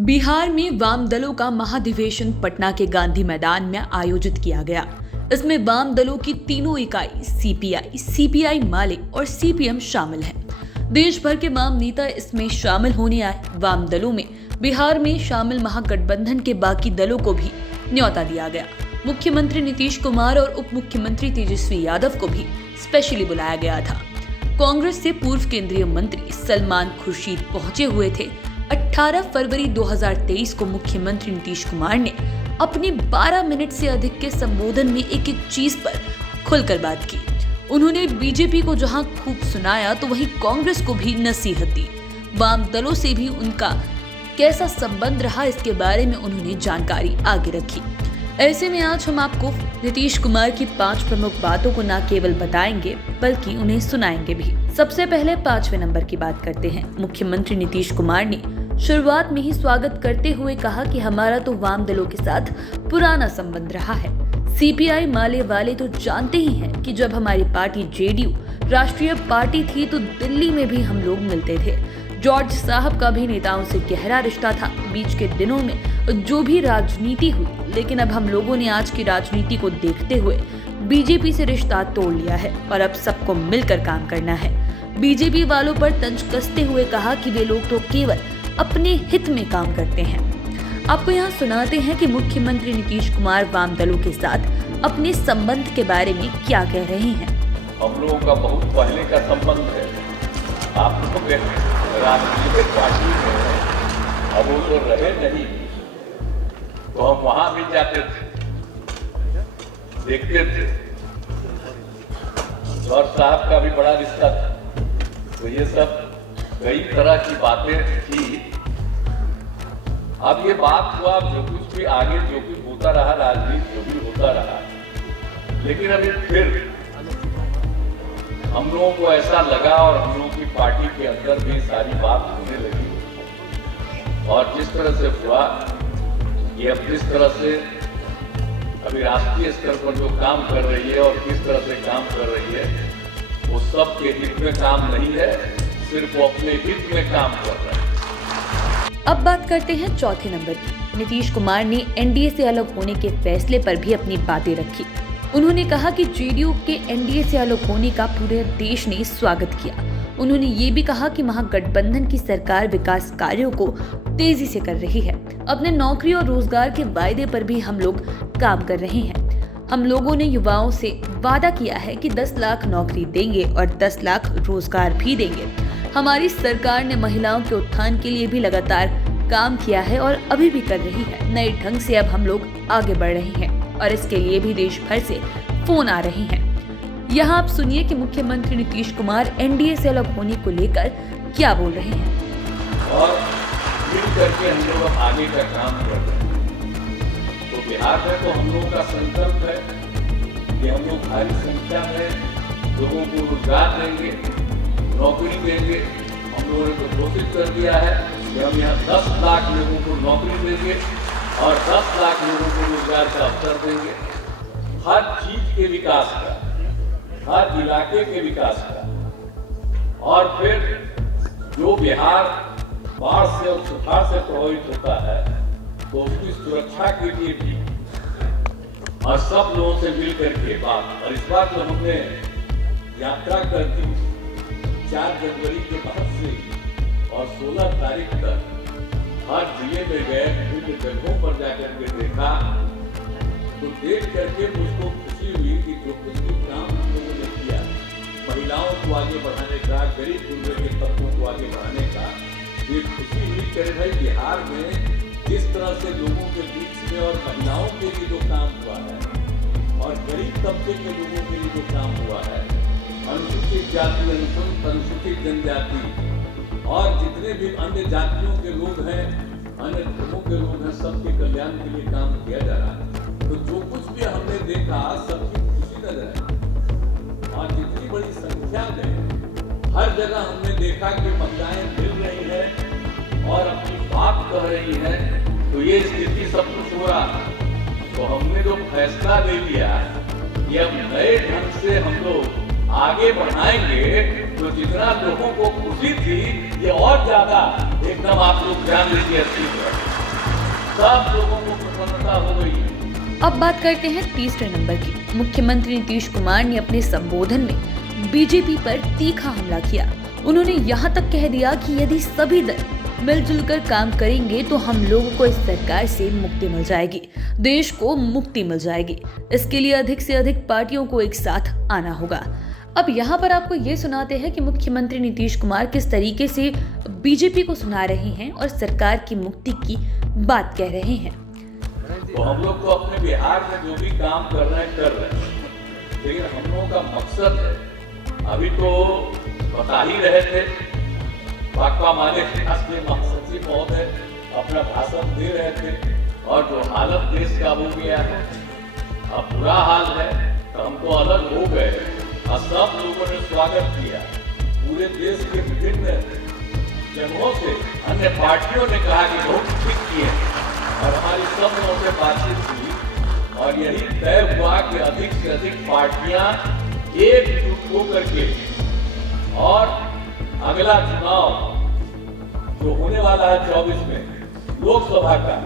बिहार में वाम दलों का महाधिवेशन पटना के गांधी मैदान में आयोजित किया गया। इसमें वाम दलों की तीनों इकाई सीपीआई, सीपीआई माले और सीपीएम शामिल हैं। देश भर के वाम नेता इसमें शामिल होने आए। वाम दलों में बिहार में शामिल महागठबंधन के बाकी दलों को भी न्योता दिया गया। मुख्यमंत्री नीतीश कुमार और उप मुख्यमंत्री तेजस्वी यादव को भी स्पेशली बुलाया गया था। कांग्रेस से पूर्व केंद्रीय मंत्री सलमान खुर्शीद पहुंचे हुए थे। 18 फरवरी 2023 को मुख्यमंत्री नीतीश कुमार ने अपने 12 मिनट से अधिक के संबोधन में एक एक चीज पर खुलकर बात की। उन्होंने बीजेपी को जहां खूब सुनाया तो वहीं कांग्रेस को भी नसीहत दी। वाम दलों से भी उनका कैसा संबंध रहा, इसके बारे में उन्होंने जानकारी आगे रखी। ऐसे में आज हम आपको नीतीश कुमार की 5 प्रमुख बातों को न केवल बताएंगे बल्कि उन्हें सुनाएंगे भी। सबसे पहले 5वें नंबर की बात करते हैं। मुख्यमंत्री नीतीश कुमार ने शुरुआत में ही स्वागत करते हुए कहा कि हमारा तो वाम दलों के साथ पुराना संबंध रहा है। सीपीआई माले वाले तो जानते ही हैं कि जब हमारी पार्टी जेडीयू राष्ट्रीय पार्टी थी तो दिल्ली में भी हम लोग मिलते थे। जॉर्ज साहब का भी नेताओं से गहरा रिश्ता था। बीच के दिनों में जो भी राजनीति हुई, लेकिन अब हम लोगों ने आज की राजनीति को देखते हुए बीजेपी से रिश्ता तोड़ लिया है और अब सबको मिलकर काम करना है। बीजेपी वालों पर तंज कसते हुए कहा कि वे लोग तो केवल अपने हित में काम करते हैं। आपको यहाँ सुनाते हैं कि मुख्यमंत्री नीतीश कुमार वाम दलों के साथ अपने संबंध के बारे में क्या कह रहे हैं। हम लोगों का बहुत पहले का संबंध है। आप लोग राजनीतिक पार्टी में अब वो तो रहे नहीं, तो हम वहां भी जाते थे, देखते थे। और साहब का भी बड़ा रिश्ता था। तो ये सब कई तरह की बातें थी। अब ये बात हुआ, जो कुछ भी आगे जो कुछ होता रहा, राजनीति जो भी होता रहा, लेकिन अभी फिर हम लोगों को ऐसा लगा और हम लोगों की पार्टी के अंदर भी सारी बात होने लगी। और जिस तरह से हुआ, ये अब जिस तरह से अभी राष्ट्रीय स्तर पर जो काम कर रही है और किस तरह से काम कर रही है, वो सब के हित में काम नहीं है, सिर्फ वो अपने हित में काम कर रहे हैं। अब बात करते हैं 4थे नंबर की। नीतीश कुमार ने एनडीए से अलग होने के फैसले पर भी अपनी बातें रखी। उन्होंने कहा कि जेडीयू के एनडीए से अलग होने का पूरे देश ने स्वागत किया। उन्होंने ये भी कहा कि महागठबंधन की सरकार विकास कार्यों को तेजी से कर रही है। अपने नौकरी और रोजगार के वायदे पर भी हम लोग काम कर रहे हैं। हम लोगों ने युवाओं से वादा किया है कि 10 लाख नौकरी देंगे और 10 लाख रोजगार भी देंगे। हमारी सरकार ने महिलाओं के उत्थान के लिए भी लगातार काम किया है और अभी भी कर रही है। नए ढंग से अब हम लोग आगे बढ़ रहे हैं और इसके लिए भी देश भर से फोन आ रहे हैं। यहाँ आप सुनिए कि मुख्यमंत्री नीतीश कुमार एनडीए से अलग होने को लेकर क्या बोल रहे हैं। और मिल करके हम लोग आगे का काम कर रहे हैं। तो बिहार में तो हम लोगों का संकल्प है कि हम लोग भारी संख्या में लोगों को रोजगार देंगे, नौकरी देंगे। हम लोगों ने तो घोषित कर दिया है कि हम यहाँ 10 लाख लोगों को नौकरी देंगे और 10 लाख लोगों को रोजगार का अवसर देंगे। हर चीज के विकास का, हर इलाके के विकास का। और फिर जो बिहार बाढ़ से और सुखाड़ से प्रभावित होता है तो उसकी सुरक्षा के लिए भी और सब लोगों से मिलकर के बात। और इस बार जो हमने यात्रा कर दी 4 जनवरी के बाद से और 16 तारीख तक हर जिले में गए, विभिन्न जगहों पर जाकर के देखा, तो देख करके मुझको खुशी हुई कि जो कुछ भी काम हम लोगों ने किया, महिलाओं को आगे बढ़ाने का, गरीब गुर्बे के तबकों को आगे बढ़ाने का, ये खुशी हुई करे भाई बिहार में जिस तरह से लोगों के बीच में और महिलाओं के लिए जो काम हुआ है और गरीब तबके के लोगों के लिए जो काम हुआ है, अनुसूचित जाति, अनुसूचित जनजाति और जितने भी अन्य जातियों के लोग हैं, अन्य धर्मों के लोग हैं, सबके कल्याण के लिए काम किया जा रहा है। तो जो कुछ भी हमने देखा, सबकी खुशी नजर आई। और जितनी बड़ी संख्या में हर जगह हमने देखा कि महिलाएं मिल रही हैं और अपनी बात कह रही हैं, तो ये स्थिति सब कुछ हो रहा। तो हमने जो फैसला ले लिया कि अब नए ढंग से हम लोग आगे बढ़ाएंगे, तो जितना लोगों को खुशी थी ये और ज्यादा एकदम आप लोग ध्यान दीजिए। सब लोगों को प्रसन्नता हो गई है। अब बात करते हैं तीसरे नंबर की। मुख्यमंत्री नीतीश कुमार ने अपने संबोधन में बीजेपी पर तीखा हमला किया। उन्होंने यहाँ तक कह दिया कि यदि सभी दल मिलजुल कर काम करेंगे तो हम लोगों को इस सरकार से मुक्ति मिल जाएगी, देश को मुक्ति मिल जाएगी। इसके लिए अधिक से अधिक पार्टियों को एक साथ आना होगा। अब यहाँ पर आपको ये सुनाते हैं कि मुख्यमंत्री नीतीश कुमार किस तरीके से बीजेपी को सुना रहे हैं और सरकार की मुक्ति की बात कह रहे हैं। तो हम लोग तो अपने बिहार में जो भी काम कर रहे हैं, लेकिन हम लोगों का मकसद है, अभी तो बता ही रहे थे, भाकपा माले राष्ट्रीय महासचिव महोदय अपना भाषण दे रहे थे, और जो हालत देश का हो गया है, अब बुरा हाल है, तो हम तो अलग हो गए और सब लोगों ने स्वागत किया। पूरे देश के विभिन्न जगहों से अन्य पार्टियों ने कहा कि बहुत ठीक किए, और हमारी सब लोगों से बातचीत हुई और यही तय हुआ कि अधिक से अधिक पार्टियां एकजुट होकर के और अगला चुनाव जो होने वाला है 24 में लोकसभा का,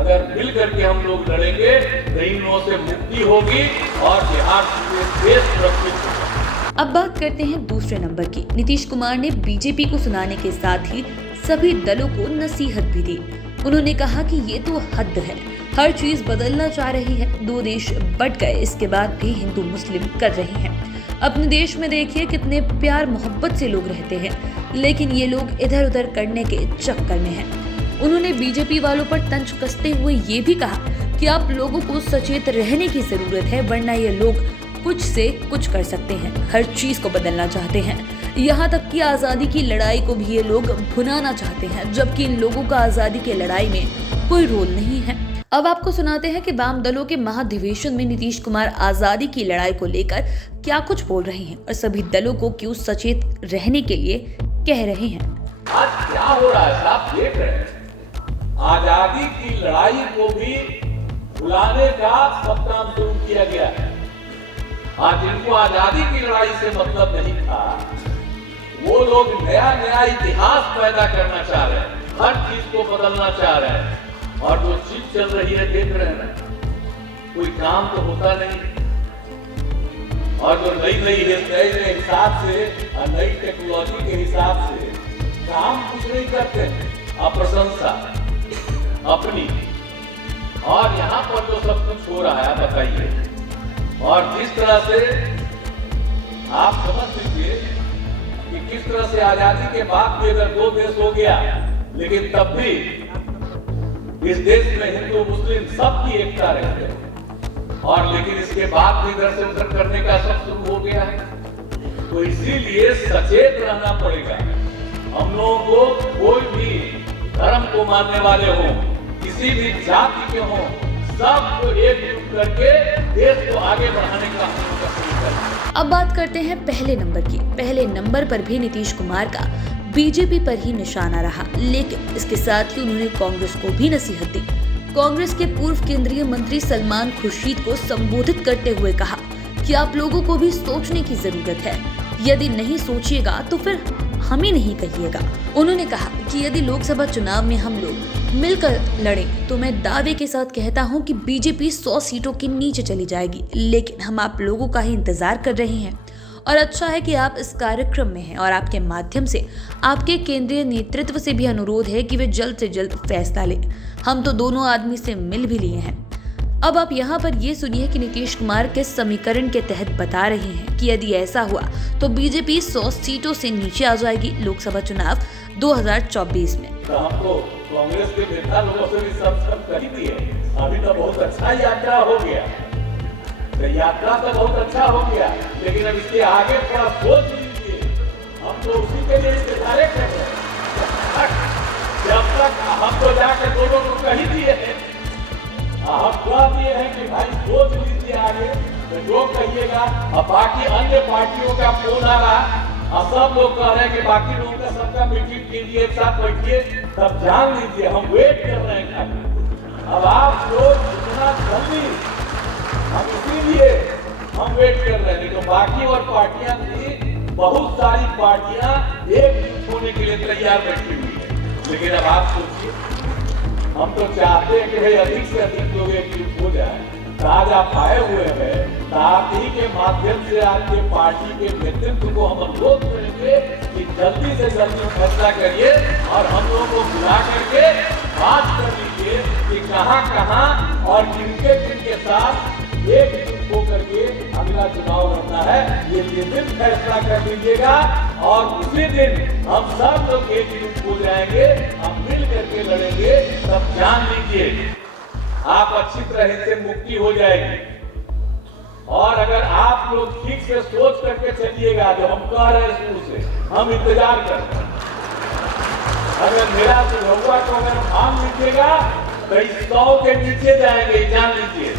अगर मिल करके हम लोग लड़ेंगे तो इन लोगों से मुक्ति होगी और बिहार पूरे देश सुरक्षित होगा। अब बात करते हैं दूसरे नंबर की। नीतीश कुमार ने बीजेपी को सुनाने के साथ ही सभी दलों को नसीहत भी दी। उन्होंने कहा कि ये तो हद है, हर चीज बदलना चाह रही है, 2 देश बट गए, इसके बाद भी हिंदू मुस्लिम कर रहे हैं। अपने देश में देखिए कितने प्यार मोहब्बत से लोग रहते हैं, लेकिन ये लोग इधर उधर करने के चक्कर में हैं। उन्होंने बीजेपी वालों पर तंज कसते हुए ये भी कहा कि आप लोगों को सचेत रहने की जरूरत है, वरना ये लोग कुछ से कुछ कर सकते हैं, हर चीज को बदलना चाहते हैं। यहाँ तक कि आजादी की लड़ाई को भी ये लोग भुनाना चाहते हैं, जबकि इन लोगों का आजादी की लड़ाई में कोई रोल नहीं है। अब आपको सुनाते हैं कि वाम दलों के महाधिवेशन में नीतीश कुमार आजादी की लड़ाई को लेकर क्या कुछ बोल रहे हैं और सभी दलों को क्यों सचेत रहने के लिए कह रहे हैं। आज क्या हो रहा है, आप देख रहे हैं, आजादी की लड़ाई को भी भुलाने का सब काम शुरू किया गया है। आज जिनको आजादी की लड़ाई से मतलब नहीं था, वो लोग नया नया इतिहास पैदा करना चाह रहे हैं, हर चीज को बदलना चाह रहे हैं, और जो चीज चल रही है देख रहे हैं ना, कोई काम तो होता नहीं, और जो नई हिसाब से और नई टेक्नोलॉजी के हिसाब से काम कुछ नहीं करते, अप्रशंसा अपनी, और यहाँ पर जो सब कुछ हो रहा है बताइए। और जिस तरह से आप समझ लीजिए कि किस तरह से आजादी के बाद भी अगर 2 देश हो गया, लेकिन तब भी इस देश में हिंदू मुस्लिम सबकी एकता रहती है, और लेकिन इसके बाद भी इधर से उधर करने का सब शुरू हो गया है। तो इसीलिए सचेत रहना पड़ेगा। हम लोगों को, कोई भी धर्म को मानने वाले हो, किसी भी जाति के हो, सबको एकजुट करके देश को आगे बढ़ाने का हम लोग का। अब बात करते हैं पहले नंबर की। पहले नंबर पर भी नीतीश कुमार का बीजेपी पर ही निशाना रहा, लेकिन इसके साथ ही उन्होंने कांग्रेस को भी नसीहत दी। कांग्रेस के पूर्व केंद्रीय मंत्री सलमान खुर्शीद को संबोधित करते हुए कहा कि आप लोगों को भी सोचने की जरूरत है, यदि नहीं सोचिएगा तो फिर हम ही नहीं कहिएगा। उन्होंने कहा कि यदि लोकसभा चुनाव में हम लोग मिलकर लड़ें तो मैं दावे के साथ कहता हूं कि बीजेपी 100 सीटों के नीचे चली जाएगी, लेकिन हम आप लोगों का ही इंतजार कर रहे हैं और अच्छा है कि आप इस कार्यक्रम में हैं और आपके माध्यम से आपके केंद्रीय नेतृत्व से भी अनुरोध है कि वे जल्द से जल्द फैसला लें। हम तो दोनों आदमी से मिल भी लिए हैं। अब आप यहाँ पर ये सुनिए कि नीतीश कुमार किस समीकरण के तहत बता रहे हैं कि यदि ऐसा हुआ तो बीजेपी 100 सीटों से नीचे आ जाएगी लोकसभा चुनाव 2024 में। तो हमको कांग्रेस के नेता लोगों से भी सब कर ही दिए। अभी तो बहुत अच्छा यात्रा हो गया, तो यात्रा तो बहुत अच्छा हो गया, लेकिन अब इसके आगे थोड़ा सोच लीजिए। हम तो उसी के लिए इंतजार कर रहे हैं। जब तक हम तो जाकर दोनों को कह ही दिए हैं, हम कह दिए हैं कि भाई सोच लीजिए आगे, तो जो कहिएगा। अब बाकी अन्य पार्टियों का फोन आ रहा और सब लोग कह रहे हैं कि बाकी लोगों का सबका मीटिंग कीजिए, एक साथ बैठिए, तब जान लीजिए हम वेट कर रहे हैं। अब आप लोग जितना जल्दी, हम इसीलिए हम वेट कर रहे हैं। तो बाकी और पार्टियां थी, बहुत सारी पार्टियां एक होने के लिए तैयार बैठी हुई है, लेकिन अब आप सोचिए हम तो चाहते हैं कि अधिक से अधिक लोग एकजुट हो जाए। आज आप आए हुए हैं, तो आप ही के माध्यम से आपके पार्टी के नेतृत्व को हम अनुरोध करेंगे कि जल्दी से जल्दी फैसला करिए और हम लोगों को बुला करके बात कर लीजिए कि कहां और किनके साथ एकजुट होकर के अगला चुनाव लड़ना है। ये दिन फैसला कर लीजिएगा और उसी दिन हम सब लोग एकजुट हो जाएंगे, हम मिल करके लड़ेंगे। तब जान लीजिए आप अच्छी तरह से मुक्ति हो जाएगी। और अगर आप लोग ठीक से सोच करके चलिएगा, जो हम कह रहे हैं शुरू से, हम इंतजार करते हैं। अगर मेरा सुझाव को अगर मान लीजिएगा तो इस 100 के नीचे जाएंगे, जान लीजिए।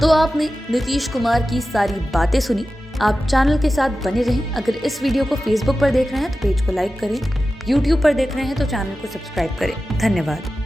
तो आपने नीतीश कुमार की सारी बातें सुनी। आप चैनल के साथ बने रहें। अगर इस वीडियो को फेसबुक पर देख रहे हैं तो पेज को लाइक करें, यूट्यूब पर देख रहे हैं तो चैनल को सब्सक्राइब करें। धन्यवाद।